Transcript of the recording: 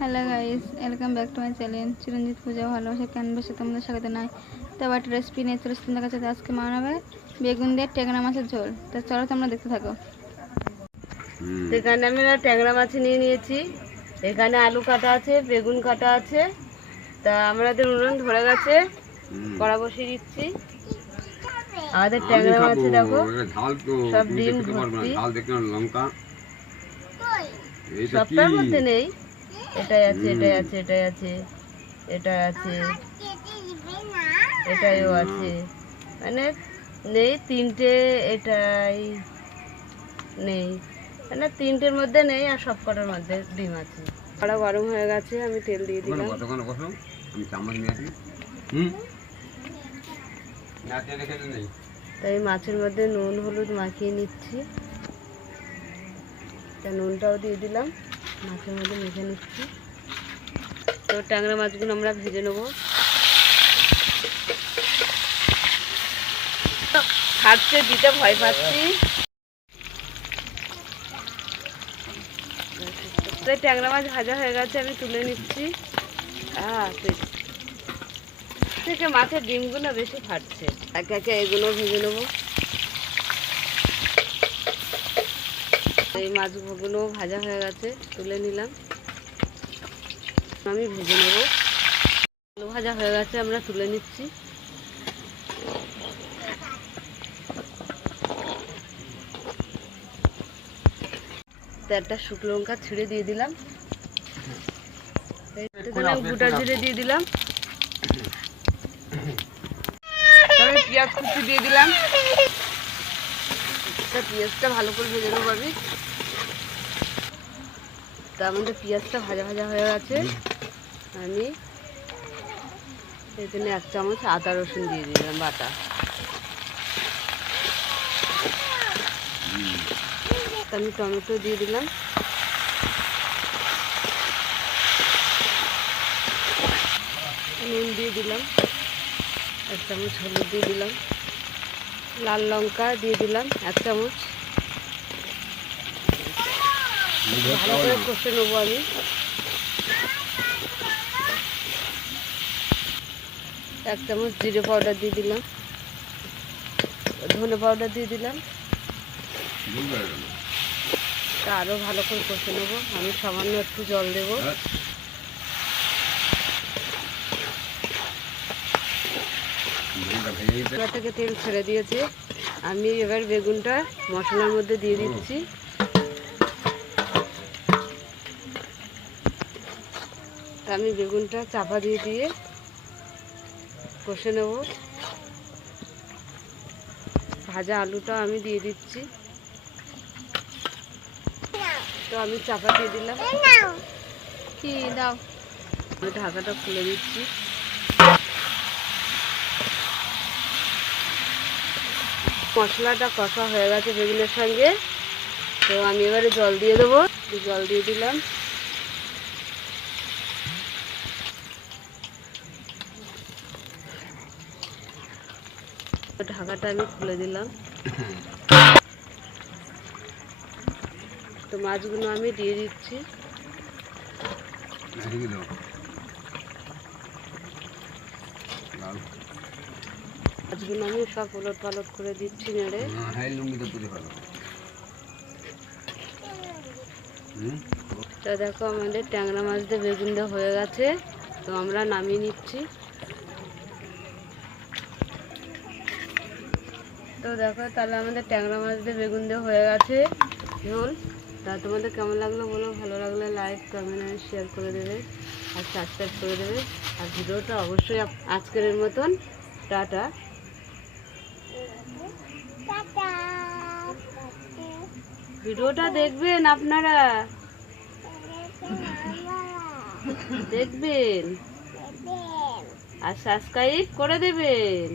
Hello guys, welcome back to my channel Chiranjit Puja ভালোবাসা ক্যানভাসে তোমাদের স্বাগত নয়। তো আবার একটা রেসিপি নিয়ে চলে তোমাদের কাছে। আজকে বানাবে বেগুন দিয়ে ট্যাংরা মাছের ঝোল। তো চলো তোমরা দেখতে থাকো। এখানে আমি ট্যাংরা মাছ নিয়ে নিয়েছি। এখানে আলু কাটা আছে, বেগুন কাটা আছে। তা আমাদের উনুন ধরে গেছে, কড়া বসিয়ে দিচ্ছি। আমাদের ট্যাংরা মাছে দেখো সব ডিম ভর্তি, সবটার মধ্যে নেই। এটাই আছে, এটাই আছে, এটাই আছে, এটাই আছে, এটাইও আছে, মানে নেই তিনটে, এটাই নেই, মানে তিনটের মধ্যে নেই আর সব কটার মধ্যে ডিম আছে। কড়া গরম হয়ে গেছে, আমি তেল দিয়ে দিলাম। তাই মাছের মধ্যে নুন হলুদ মাখিয়ে নিচ্ছি। তা নুনটাও দিয়ে দিলাম, মাছের মধ্যে মেখে নিচ্ছি। তো ট্যাংরা মাছগুলো আমরা ভেজে নেবো। হাতে দিতে ভয় পাচ্ছি। ট্যাংরা মাছ ভাজা হয়ে গেছে, আমি তুলে নিচ্ছি। থেকে মাছের ডিমগুলো বেশি ফাটছে। একে একে এগুলো ভেজে নেবো। এই মাছগুলো ভাজা হয়ে গেছে, তুলে নিলাম। আমি ভেজে নেবো। আলু ভাজা হয়ে গেছে, আমরা তুলে নিচ্ছি। একটা শুকনো লঙ্কা ছিঁড়ে দিয়ে দিলাম। গোটা জিরে দিয়ে দিলাম। আমি পেঁয়াজ কুচি দিয়ে দিলাম। পেঁয়াজটা ভালো করে ভেজে নেবো আমি। তা আমাদের পেঁয়াজটা ভাজা ভাজা হয়ে গেছে। আমি এখানে 1 চামচ আদা রসুন দিয়ে দিলাম বাটা। আমি টমেটো দিয়ে দিলাম। নুন দিয়ে দিলাম। 1 চামচ হলুদ দিয়ে দিলাম। লাল লঙ্কা দিয়ে দিলাম 1 চামচ। ভালো করে কষে নেবো আমি। 1 চামচ জিরে পাউডার দিয়ে দিলাম। ধনে পাউডার দিয়ে দিলাম। তা আরও ভালো করে কষে নেবো। আমি সামান্য একটু জল দেবো। থেকে তেল ছেড়ে দিয়েছে। আমি এবার বেগুনটা মশলার মধ্যে দিয়ে দিচ্ছি। আমি বেগুনটা চাপা দিয়ে দিয়ে কষে নেব। ভাজা আলুটা আমি দিয়ে দিচ্ছি। তো আমি চাপা দিয়ে দিলাম। কি দাও, আমি ঢাকাটা খুলে দিচ্ছি। মশলাটা কষা হয়ে গেছে বেগুনের সঙ্গে। তো আমি এবারে জল দিয়ে দেবো। জল দিয়ে দিলাম। ঢাকাটা আমি খুলে দিলাম। তো মাছগুলো আমি দিয়ে দিচ্ছি। মাছগুলো আমি সব উলট পালট করে দিচ্ছি নেড়ে। তো দেখো আমাদের ট্যাংরা মাছ দিয়ে বেগুন দিয়ে হয়ে গেছে। তো আমরা নামিয়ে নিচ্ছি। তো দেখো তাহলে আমাদের ট্যাংরা মাছ দিয়ে বেগুন দিয়ে হয়ে গেছে ঝোল। তা তোমাদের কেমন লাগলো বলো। ভালো লাগলে লাইক কমেন্ট আর শেয়ার করে দেবে আর সাবস্ক্রাইব করে দেবে। আর ভিডিওটা অবশ্যই আজকের মতন টাটা। ভিডিওটা দেখবেন আপনারা, দেখবেন আর সাবস্ক্রাইব করে দেবেন।